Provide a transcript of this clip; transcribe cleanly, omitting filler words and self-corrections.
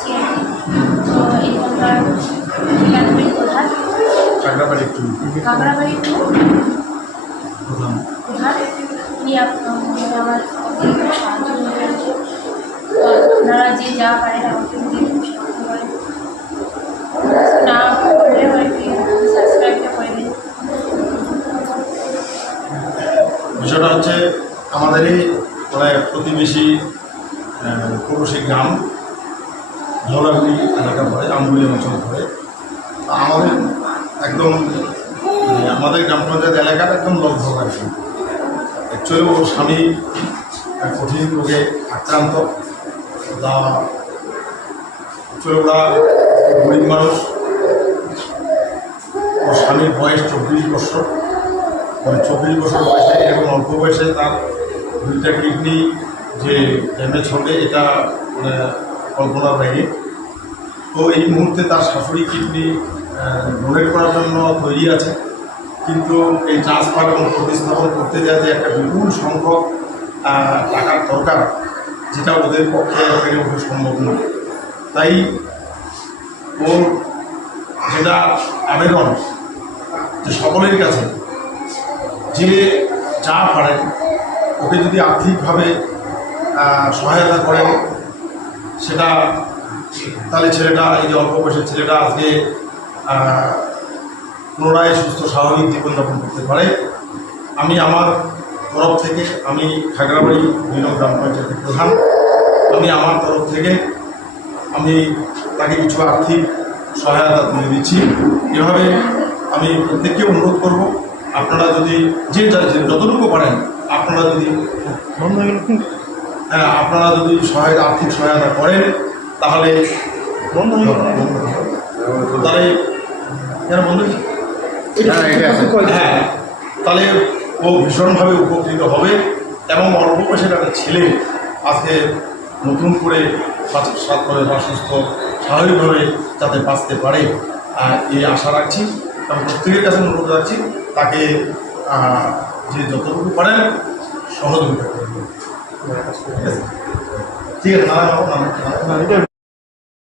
আছি আর কি। তো এখানকার একাডেমির প্রধান কাঁকড়াবাড়ি টু প্রধান উনি আমার সাহায্য করে আছে। আপনারা যে যা পারেন আমাকে দিয়ে সাহায্য করেন, না করলেও আর কি সাবস্ক্রাইবটা করে দিন। বিষয়টা হচ্ছে আমাদেরই প্রায় প্রতিবেশী পড়োশী গ্রাম ধলাগুড়ি এলাকা পড়ে, আমগুলি অঞ্চল পড়ে। আমাদের একদম আমাদের গ্রাম পঞ্চায়েত এলাকার একদম লগভগ আর কি। অ্যাকচুয়ালি ওর স্বামী কঠিন রোগে আক্রান্ত। তা অ্যাকচুয়ালি ওরা গরিব মানুষ। ওর স্বামীর বয়স 24 বছর, মানে 24 বছর বয়সে এবং অল্প বয়সে তার 2টা কিডনি যে ড্যামেজ হবে এটা মানে কল্পনার বাইরে। তো এই মুহূর্তে তার শাশুড়ি কিডনি ডোনেট করার জন্য তৈরি আছে, কিন্তু এই ট্রান্সফার এবং প্রতিস্থাপন করতে যায় যে একটা বিপুল সংখ্যক টাকার দরকার, যেটা ওদের পক্ষে পেরে ওঠা সম্ভব না। তাই ওর যেটা আবেদন যে সকলের কাছে যে যা পারেন ওকে যদি আর্থিকভাবে সহায়তা করেন, সেটা তাহলে ছেলেটা, এই যে অল্প বয়সের ছেলেটা আজকে পুনরায় সুস্থ স্বাভাবিক জীবনযাপন করতে পারে। আমি আমার তরফ থেকে, আমি খাগড়াবাড়ি 2 নং গ্রাম পঞ্চায়েতের প্রধান, আমি আমার তরফ থেকে আমি তাকে কিছু আর্থিক সহায়তা তুলে দিচ্ছি। এভাবে আমি প্রত্যেককে অনুরোধ করব, আপনারা যদি যে যতটুকু পারেন আপনারা যদি আপনারা যদি আর্থিক সহায়তা করেন তাহলে তাহলে হ্যাঁ তাহলে ও ভীষণভাবে উপকৃত হবে এবং অল্প বয়সের একটা ছেলে আজকে নতুন করে সুস্থ স্বাভাবিকভাবে যাতে বাঁচতে পারে এই আশা রাখছি এবং প্রত্যেকের কাছে অনুরোধ রাখছি তাকে যে যতটুকু পারেন সহযোগিতা করবেন। ঠিক আছে, ঠিক আছে।